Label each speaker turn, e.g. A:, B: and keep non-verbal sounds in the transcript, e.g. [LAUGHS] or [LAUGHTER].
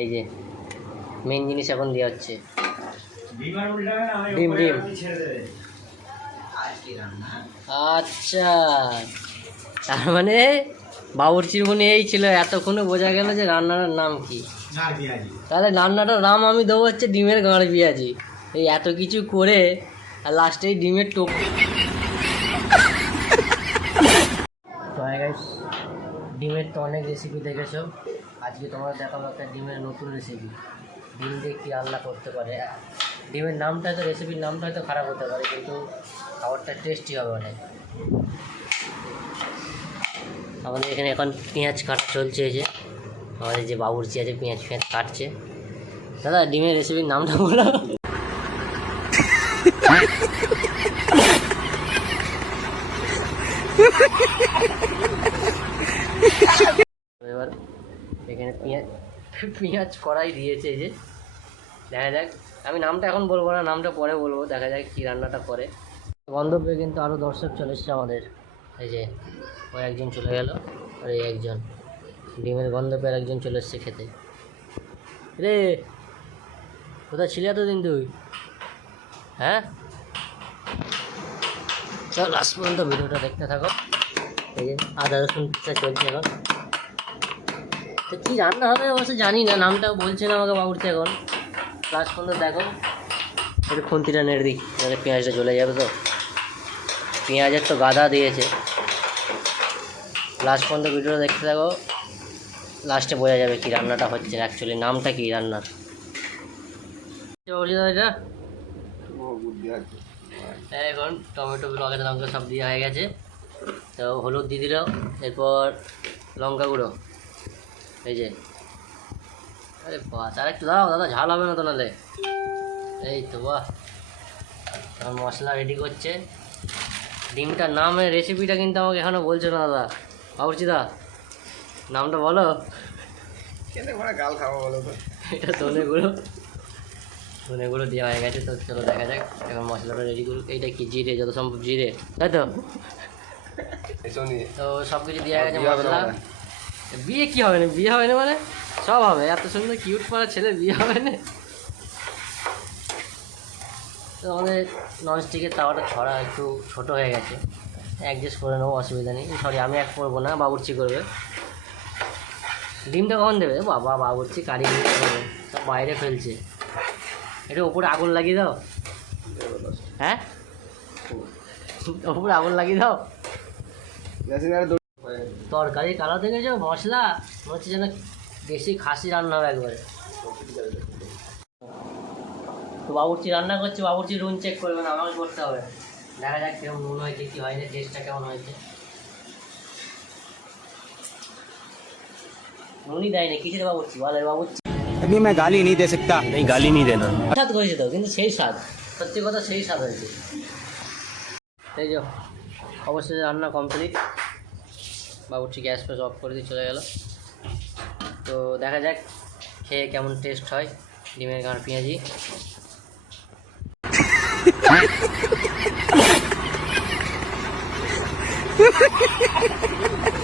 A: এই যে মেন জিনিস এখন দেওয়া হচ্ছে।
B: ডিম
A: ডিম, আচ্ছা তার মানে বাবুর্চির মনে এই ছিল এতক্ষণে বোঝা গেল যে রান্নাটার নাম কি। তাহলে রান্নাটার নাম আমি দেবো হচ্ছে ডিমের গাঁড় পেঁয়াজি এই এত কিছু করে আর লাস্টে এই ডিমের টোপ ডিমের তো অনেক রেসিপি দেখেছ। আজকে তোমরা দেখাবো একটা ডিমের নতুন রেসিপি ডিম দিয়ে কী রান্না করতে পারে। ডিমের নামটা তো রেসিপির নামটা হয়তো খারাপ হতে পারে, কিন্তু খাবারটা টেস্টি হবে অনেক। আমাদের এখানে এখন পেঁয়াজ কাটা চলছে যে। আমাদের যে বাবুর্চি আছে, পেঁয়াজ পেঁয়াজ কাটছে। দাদা, ডিমের রেসিপির নামটা বলো। এবার এখানে পেঁয়াজ পেঁয়াজ কড়াই দিয়েছে যে। দেখা যাক, আমি নামটা এখন বলব না, নামটা পরে বলব, দেখা যাক কী রান্নাটা করে। গন্তব্যে কিন্তু আরও দর্শক চলে এসছে আমাদের। এই যে, ও একজন চলে গেল, আর এই একজন। ডিমের গন্ধ পেয়ে একজন চলে এসছে খেতে। রে, কোথায় ছিলি এতদিন তুই? হ্যাঁ? চল লাস্ট পর্যন্ত ভিডিওটা দেখতে থাকো। এই যে, আদা রসুন চলছে এখন। তো কী রান্না হবে অবশ্য জানি না নামটা বলছে না আমাকে বাবুর্চি এখন। লাস্ট পর্যন্ত দেখো। একটু খুন্তিটা নেড়ে দিই তাহলে পেঁয়াজটা চলে যাবে তো। পেঁয়াজের তো গাদা দিয়েছে। লাস্ট পর্যন্ত ভিডিওটা দেখতে থাকো লাস্টে বোঝা যাবে কি রান্নাটা হচ্ছে অ্যাকচুয়ালি নামটা কি রান্নার। বলছি দাদা এটা হ্যাঁ, এখন টমেটো লঙ্কা লঙ্কা সব দেওয়া হয়ে গেছে। তো হলুদ দিয়ে দিল এরপর লঙ্কা গুঁড়ো। এই যে। আরে বাস আর একটু দাও দাদা ঝাল হবে না তো নাহলে? এই তো বাহ। মশলা রেডি করছে। ডিমটার নামের রেসিপিটা কিন্তু আমাকে এখনও বলছো না দাদা। বাবুর্চি দা নামটা বলো।
B: খেতে গাল খাব বলো তো।
A: এটা ধনে গুঁড়ো। ধনে গুঁড়ো দেওয়া হয়ে গেছে তো চলো দেখা যাক। এখন মশলাটা রেডি করুক। এইটা কি জিরে? যত সম্ভব জিরে। তাই তো? তো সব কিছু দেওয়া গেছে মশলা। বিয়ে কি হবে না? বিয়ে হবে না মানে? সব হবে। এত সুন্দর কিউট পাড়া ছেলে বিয়ে হবে না? তো আমাদের ননস্টিকের তাওয়াটা ছড়া একটু ছোট হয়ে গেছে। অ্যাডজাস্ট করে নেব, অসুবিধা নেই। সরি আমি এক করব না, বাবুর্চি করবে। ডিমটা কখন দেবে? বাবা, বাবুর্চি কারি সব বাইরে ফেলছে। এটা ওপরে আগুন লাগিয়ে দাও। হ্যাঁ? ওপরে আগুন লাগিয়ে দাও। তরকারি কালো দেখেছো মশলা মনে হচ্ছে যেন দেশি খাসি রান্না হবে একবারে তো বাবুর্চি রান্না করছে বাবুর্চি নুন চেক করবে না আমাকে করতে হবে দেখা যাক কেমন নুন হয়েছে কি হয়নি টেস্টটা কেমন হয়েছে নুনই দেয়নি কিসের বাবুর্চি বলে বাবুর্চি
C: अभी मैं गाली नहीं दे सकता
D: नहीं गाली नहीं देना
A: স্বাদ করেছে তো কিন্তু সেই স্বাদ সত্যি কথা সেই স্বাদ হয়েছে এই যে অবশ্যই রান্না কমপ্লিট বাবুর্চি গ্যাস ফ্যাস অফ করে দিয়ে চলে গেল। তো দেখা যাক, খেয়ে কেমন টেস্ট হয় ডিমের গাঁড় পেঁয়াজি। [LAUGHS]